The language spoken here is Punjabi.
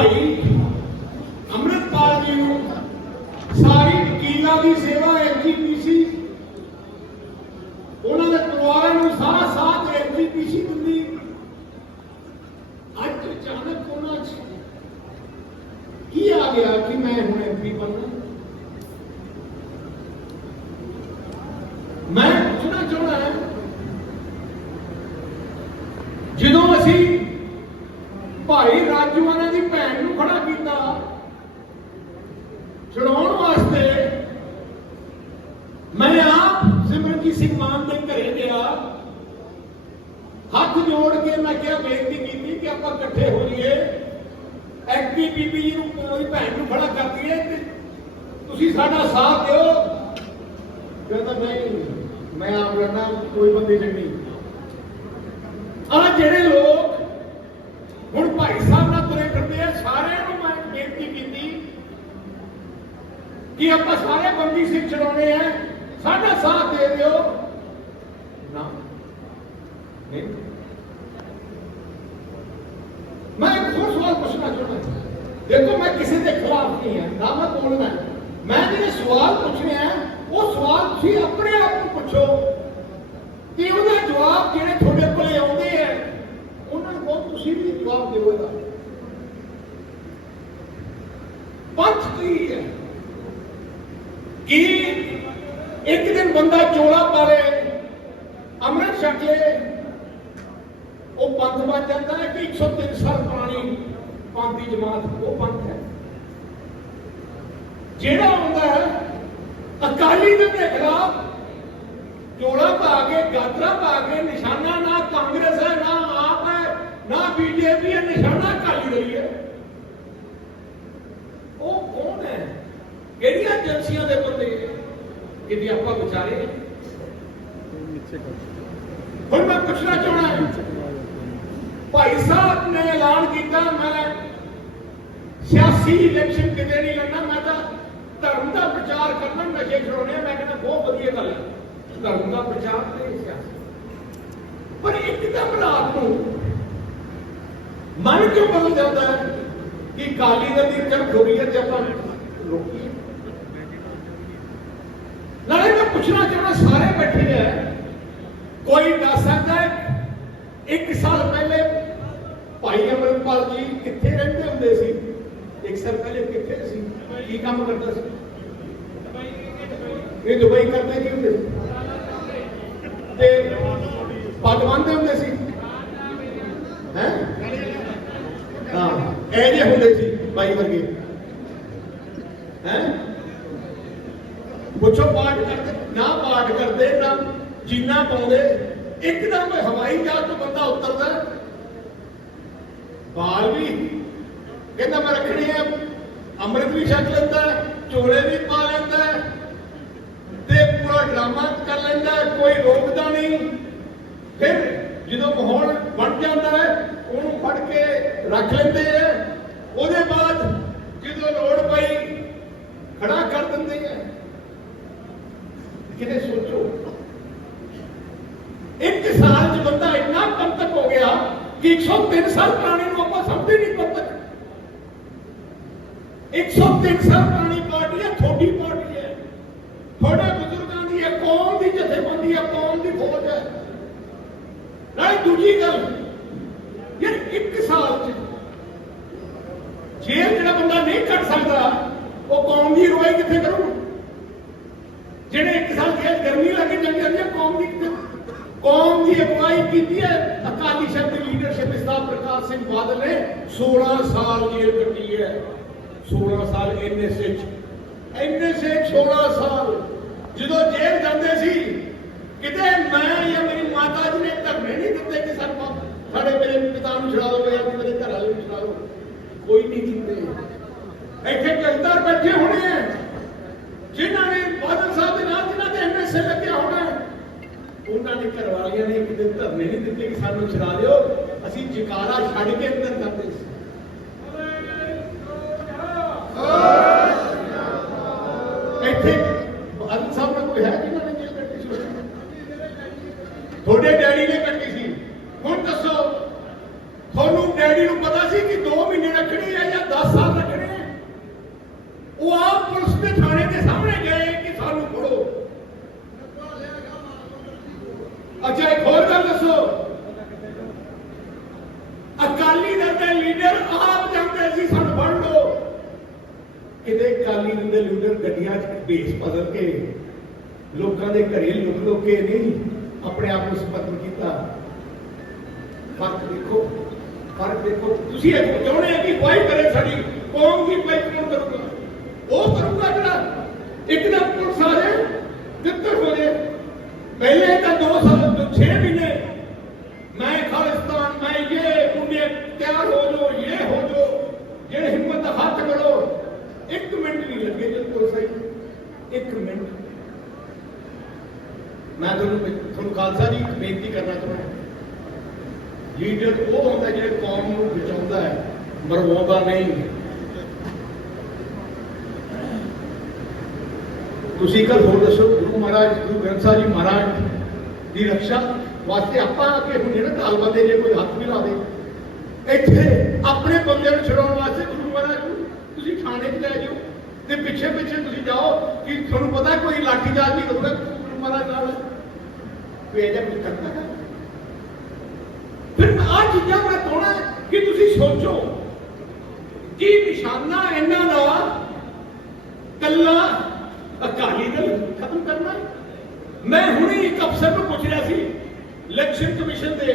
ਭਾਈ, ਅੰਮ੍ਰਿਤਪਾਲ ਜੀ ਨੂੰ ਸਾਰੀ ਵਕੀਲਾਂ ਦੀ ਸੇਵਾ ਐਜੀਪੀਸੀ ਉਹਨਾਂ ਦੇ ਪਰਿਵਾਰਾਂ ਨੂੰ ਸਾਰਾ ਸਾਥ ਐਜੀਪੀਸੀ ਦਿੰਦੀ। ਅੱਜ ਅਚਾਨਕ ਉਹਨਾਂ 'ਚ ਕੀ ਆ ਗਿਆ ਕਿ ਮੈਂ ਹੁਣ ਐਮਪੀ ਬਣਨਾ? ਮੈਂ ਪੁੱਛਣਾ ਚਾਹੁੰਦਾ ਜਦੋਂ ਅਸੀਂ ਭਾਈ ਰਾਜੂਆਣਾ ਦੀ ਭੈਣ ਨੂੰ ਖੜਾ ਕੀਤਾ। ਚੜਾਉਣ ਵਾਸਤੇ ਮੈਂ ਆਪ ਸਿਮਰਨਜੀਤ ਸਿੰਘ ਮਾਨ ਦੇ ਘਰੇ ਗਿਆ। ਹੱਥ ਜੋੜ ਕੇ ਮੈਂ ਕਿਹਾ ਬੇਨਤੀ ਕੀਤੀ ਕਿ ਆਪਾਂ ਇਕੱਠੇ ਹੋ ਜਾਈਏ। ਐਕਟੀ ਬੀਬੀ ਜੀ ਨੂੰ ਕੋਈ ਭੈਣ ਨੂੰ ਖੜਾ ਕਰ ਦਈਏ ਤੇ ਤੁਸੀਂ ਸਾਡਾ ਸਾਥ ਦਿਓ। ਕਹਿੰਦਾ ਨਹੀਂ, ਮੈਂ ਆਪ ਲੜਨਾ ਕੋਈ ਬੰਦੇ ਨਹੀਂ। ਆ ਜਿਹੜੇ ਲੋਕ ਹੁਣ ਭਾਈ ਸਾਹਿਬ ਨਾਲ ਤੁਰੇ ਫਿਰਦੇ ਆ ਸਾਰਿਆਂ ਨੂੰ ਮੈਂ ਬੇਨਤੀ ਕੀਤੀ ਕਿ ਆਪਾਂ ਸਾਰੇ ਬੰਦੀ ਸਿੰਘ ਚਲਾਉਣੇ ਆ? ਸਾਡਾ ਸਾਥ ਦੇ ਦਿਓ। ਨਾ। ਨਹੀਂ। ਮੈਂ ਇੱਕ ਹੋਰ ਸਵਾਲ ਪੁੱਛਣਾ ਚਾਹੁੰਦਾ ਦੇਖੋ, ਮੈਂ ਕਿਸੇ ਦੇ ਖਿਲਾਫ ਨਹੀਂ ਹਾਂ। ਨਾ ਮੈਂ ਬੋਲਣਾ ਮੈਂ? ਜਿਹੜੇ ਸਵਾਲ ਪੁੱਛਣੇ ਆ ਉਹ ਸਵਾਲ ਤੁਸੀਂ ਆਪਣੇ ਆਪ ਨੂੰ ਪੁੱਛੋ ਕਿ ਉਹਦਾ ਜਵਾਬ ਜਿਹੜੇ ਤੁਹਾਡੇ ਕੋਲੇ ਆਉਂਦੇ ਆ, ਉਹਨਾਂ ਨੂੰ ਕਹੋ, ਤੁਸੀਂ ਵੀ ਜਵਾਬ ਦਿਓ ਇਹਦਾ। ਪੰਥ ਕੀ ਹੈ? ਕਿ ਇੱਕ ਦਿਨ ਬੰਦਾ ਚੋਲਾ ਪਾਵੇ ਅੰਮ੍ਰਿਤ ਛਕ ਲੇ, ਉਹ ਪੰਥ ਬਣ ਜਾਂਦਾ ਹੈ ਕਿ 103 ਸਾਲ ਪੁਰਾਣੀ ਪੰਥ ਦੀ ਜਮਾਤ ਉਹ ਪੰਥ ਹੈ। ਜਿਹੜਾ ਹੁੰਦਾ ਹੈ, ਅਕਾਲੀ ਦਲ ਦੇ ਖਿਲਾਫ ਚੋਲਾ ਪਾ ਕੇ, ਗਾਤਰਾ ਪਾ ਕੇ, ਨਿਸ਼ਾਨਾ ਨਾ ਕਾਂਗਰਸ ਹੈ, ਨਾ ਆਪ ਹੈ ਨਾ ਬੀਜੇਪੀ ਹੈ ਨਿਸ਼ਾਨਾ ਅਕਾਲੀ ਦਲ ਹੀ ਹੈ ਉਹ ਕੌਣ ਹੈ ਕਿਹੜੀਆਂ ਏਜੰਸੀਆਂ ਦੇ ਬੰਦੇ ਕਿ ਵੀ ਆਪਾਂ ਵਿਚਾਰੇ ਹੁਣ ਮੈਂ ਪੁੱਛਣਾ ਚਾਹਣਾ ਭਾਈ ਸਾਹਿਬ ਨੇ ਐਲਾਨ ਕੀਤਾ, ਮੈਂ ਸਿਆਸੀ ਇਲੈਕਸ਼ਨ ਕਿਤੇ ਨਹੀਂ ਲੜਨਾ, ਮੈਂ ਤਾਂ ਧਰਮ ਦਾ ਪ੍ਰਚਾਰ ਕਰਨਾ, ਨਸ਼ੇ ਛਡਾਉਣੇ ਮੈਂ ਕਹਿੰਦਾ ਬਹੁਤ ਵਧੀਆ ਗੱਲ ਹੈ ਧਰਮ ਦਾ ਪ੍ਰਚਾਰ ਤੇ ਸਿਆਸਤ ਪਰ ਇੱਕਦਮ ਰਾਤ ਨੂੰ ਮਨ ਕਿਉਂ ਬਦਲ ਜਾਂਦਾ ਹੈ ਕਿ ਕਾਲੀ ਦਲ ਦੀ ਚੜ ਖੋਰੀਅਤ ਆਪਾਂ ਰੋਕੀਏ ਨਾਲੇ ਮੈਂ ਪੁੱਛਣਾ ਚਾਹੁੰਦਾ, ਸਾਰੇ ਬੈਠੇ ਆ ਕੋਈ ਦੱਸ ਸਕਦਾ ਹੈ, ਇੱਕ ਸਾਲ ਪਹਿਲੇ ਭਾਈ ਅਮਰਪਾਲ ਜੀ ਕਿੱਥੇ ਰਹਿੰਦੇ ਹੁੰਦੇ ਸੀ? ਇੱਕ ਸਾਲ ਪਹਿਲੇ ਕਿੱਥੇ ਸੀ? ਕੀ ਕੰਮ ਕਰਦਾ ਸੀ? ਇਹ ਦੁਬਈ ਕਰਦੇ ਕੀ ਹੁੰਦੇ ਸੀ? ਤੇ ਪੱਗ ਬੰਨ੍ਹਦੇ ਹੁੰਦੇ ਸੀ? ਹੈ? ਹਾਂ, ਇਹ ਜੇ ਹੁੰਦੇ ਸੀ ਬਾਈ ਵਰਗੇ। ਹੈ? ਪੁੱਛੋ ਪਾਠ ਕਰਦੇ, ਨਾ ਪਾਠ ਕਰਦੇ, ਨਾ ਜੀਨਾ ਪਾਉਂਦੇ। ਇੱਕਦਮ ਹਵਾਈ ਜਹਾਜ਼ ਤੋਂ ਬੰਦਾ ਉਤਰਦਾ। ਬਾਲ ਵੀ ਕਹਿੰਦਾ ਮੈਂ ਰੱਖਣੀ ਹੈ ਅੰਮ੍ਰਿਤ ਵੀ ਛਕ ਲੈਂਦਾ, ਚੋਲੇ ਵੀ ਪਾ ਲੈਂਦਾ ਤੇ ਪੂਰਾ ਡਰਾਮਾ ਕਰ ਲੈਂਦਾ, ਕੋਈ ਰੋਕਦਾ ਨਹੀਂ। ਫਿਰ ਜਦੋਂ ਮਾਹੌਲ ਬਣ ਜਾਂਦਾ ਹੈ, ਉਹਨੂੰ ਫੜ ਕੇ ਰੱਖ ਲੈਂਦੇ ਆ। ਉਹਦੇ ਬਾਅਦ ਜਦੋਂ ਲੋੜ ਪਈ, ਖੜਾ ਕਰ ਦਿੰਦੇ ਕਿਤੇ ਸੋਚੋ। ਇੱਕ ਸਾਲ ਚ ਬੰਦਾ ਇੰਨਾ ਪੰਤਕ ਹੋ ਗਿਆ ਕਿ 103 ਸਾਲ ਪੁਰਾਣੇ ਨੂੰ ਆਪਾਂ ਸਮਝਦੇ ਨਹੀਂ ਪੰਤਕ 103 ਸਾਲ ਪੁਰਾਣੀ ਪਾਰਟੀ ਹੈ, ਤੁਹਾਡੀ ਪਾਰਟੀ ਹੈ। ਤੁਹਾਡੇ ਬਜ਼ੁਰਗਾਂ ਦੀ ਹੈ, ਕੌਮ ਦੀ ਜਥੇਬੰਦੀ ਹੈ, ਕੌਮ ਦੀ ਫੌਜ ਹੈ। ਨਾਲੇ ਦੂਜੀ ਗੱਲ, ਯਾਰ ਇੱਕ ਸਾਲ ਚ ਜੇਲ੍ਹ ਜਿਹੜਾ ਬੰਦਾ ਨਹੀਂ ਕੱਟ ਸਕਦਾ, ਉਹ ਕੌਮ ਦੀ ਰੋਈ ਕਿੱਥੇ ਕਰੂ ਜਿਹੜੇ ਇੱਕ ਸਾਲ ਜੇਲ੍ਹ ਗਰਮੀ ਲੱਗ ਜਾਂਦੀ ਹੈ ਕੌਮ ਦੀ ਕਿੱਥੇ ਕੌਮ ਦੀ ਅਗਵਾਈ ਕੀਤੀ ਹੈ ਅਕਾਲੀ ਸ਼ਬਦ ਲੀਡਰਸ਼ਿਪ ਇਸ ਦਾ ਪ੍ਰਕਾਸ਼ ਸਿੰਘ ਬਾਦਲ ਨੇ 16 ਸਾਲ ਜੇਲ੍ਹ ਕੱਟੀ ਹੈ 16 ਸਾਲ ਐਨਐਸਏ ਚ ਐਨਐਸਏ 16 ਸਾਲ ਜਦੋਂ ਜੇਲ੍ਹ ਜਾਂਦੇ ਸੀ ਕਿਤੇ ਮੈਂ ਜਾਂ ਮੇਰੀ ਮਾਤਾ ਜੀ ਨੇ ਧਰਨੇ ਨਹੀਂ ਦਿੱਤੇ ਕਿ ਸਾਨੂੰ ਸਾਡੇ ਮੇਰੇ ਪਿਤਾ ਨੂੰ ਛੁਡਾ ਦਿਓ ਜਾਂ ਮੇਰੇ ਘਰ ਵਾਲੇ ਨੂੰ ਛੁਡਾ ਦਿਓ ਕੋਈ ਨਹੀਂ ਕੀਤੇ ਇੱਥੇ ਜਨਤਾ ਬੈਠੇ ਹੋਣੇ ਆ ਜਿਨ੍ਹਾਂ ਨੇ ਬਾਦਲ ਸਾਹਿਬ ਦੇ ਨਾਲ ਜਿਨ੍ਹਾਂ ਪੈਸੇ ਲੱਗਿਆ ਹੋਣਾ ਉਹਨਾਂ ਦੇ ਘਰ ਵਾਲੀਆਂ ਨੇ ਇੱਕ ਦਿਨ ਧਰਨੇ ਨਹੀਂ ਦਿੱਤੇ ਕਿ ਸਾਨੂੰ ਛਡਾ ਦਿਓ। ਅਸੀਂ ਜਕਾਰਾ ਛੱਡ ਕੇ ਅੰਦਰ ਕਰਦੇ ਸੀ। ਇੱਥੇ ਅੰਤ ਸਾਹਿਬ ਨੂੰ ਕੋਈ ਹੈ ਜਿਨ੍ਹਾਂ ਨੇ ਜੇਲ੍ਹ ਕੱਟੀ ਸੀ ਤੁਹਾਡੇ ਡੈਡੀ ਨੇ ਕੱਟੀ ਸੀ। ਹੁਣ ਦੱਸੋ, ਤੁਹਾਨੂੰ ਡੈਡੀ ਨੂੰ ਪਤਾ ਸੀ ਕਿ 2 ਮਹੀਨੇ ਰੱਖਣੀ ਹੈ ਜਾਂ 10 ਸਾਲ ਰੱਖਣੇ ਉਹ ਆਪ ਪੁਲਿਸ ਦੇ ਥਾਣੇ ਦੇ ਸਾਹਮਣੇ ਗਏ ਕਿ ਸਾਨੂੰ ਫੜੋ। ਲੀਡਰ ਆਪ ਜਾਂਦੇ ਸੀ ਸਾਨੂੰ ਫੜ ਲੋ ਕਿਤੇ ਕਾਲੀ ਦੇ ਲੀਡਰ ਗੱਡੀਆਂ 'ਚ ਭੇਸ ਬਦਲ ਕੇ, ਲੋਕਾਂ ਦੇ ਘਰੇ ਲੁਕ ਲੁਕ ਕੇ ਨਹੀਂ, ਆਪਣੇ ਆਪ ਨੂੰ ਸਮਰਪਿਤ ਕੀਤਾ। ਫ਼ਰਕ ਦੇਖੋ ਫ਼ਰਕ ਦੇਖੋ। ਤੁਸੀਂ ਇਹ ਚਾਹੁੰਦੇ ਆ ਕਿ ਕੋਈ ਕਰੇ ਸਾਡੀ ਕੌਮ ਦੀ ਪੈਟਰਨ ਕਰੂਗਾ? ਉਹ ਕਰੂਗਾ ਜਿਹੜਾ ਇੱਕਦਮ ਪੁਲਿਸ ਆ ਦਿੱਤਰ ਹੋ ਪਹਿਲੇ ਮੈਂ ਤੁਹਾਨੂੰ ਖਾਲਸਾ ਜੀ ਇੱਕ ਬੇਨਤੀ ਕਰਨਾ ਚਾਹੁੰਦਾ ਲੀਡਰ ਉਹ ਹੁੰਦਾ ਜਿਹੜੇ ਕੌਮ ਨੂੰ ਬਚਾਉਂਦਾ ਹੈ, ਮਰਵਾਉਂਦਾ ਨਹੀਂ। ਤੁਸੀਂ ਕੱਲ ਹੋਰ ਦੱਸੋ, ਗੁਰੂ ਮਹਾਰਾਜ, ਗੁਰੂ ਗ੍ਰੰਥ ਸਾਹਿਬ ਜੀ ਮਹਾਰਾਜ ਦੀ ਰੱਖਿਆ ਵਾਸਤੇ ਆਪਾਂ ਅੱਗੇ ਹੁੰਦੇ ਨਾ ਕਾਲ ਦੇ ਜੇ ਕੋਈ ਹੱਥ ਵੀ ਲਾ ਦੇ, ਇੱਥੇ ਆਪਣੇ ਬੰਦਿਆਂ ਨੂੰ ਛਡਾਉਣ ਵਾਸਤੇ ਗੁਰੂ ਮਹਾਰਾਜ ਨੂੰ ਤੁਸੀਂ ਥਾਣੇ 'ਚ ਲੈ ਜਾਓ ਤੇ ਪਿੱਛੇ ਪਿੱਛੇ ਤੁਸੀਂ ਜਾਓ ਕਿ ਤੁਹਾਨੂੰ ਪਤਾ ਕੋਈ ਲਾਠੀ ਚਾਰਜ ਨਹੀਂ ਕਰੂਗਾ ਗੁਰੂ ਮਹਾਰਾਜ ਨਾਲ। ਕੋਈ ਇਹਦਾ ਹੈ। ਫਿਰ ਆ ਚੀਜ਼ਾਂ ਮੈਂ ਕਹਣਾ ਕਿ ਤੁਸੀਂ ਸੋਚੋ ਕਿ ਨਿਸ਼ਾਨਾ ਇਹਨਾਂ ਦਾ ਕੱਲਾ ਅਕਾਲੀ ਦਲ ਖਤਮ ਕਰਨਾ ਹੈ? ਮੈਂ ਹੁਣੇ ਇੱਕ ਅਫਸਰ ਨੂੰ ਪੁੱਛ ਰਿਹਾ ਸੀ ਇਲੈਕਸ਼ਨ ਕਮਿਸ਼ਨ ਦੇ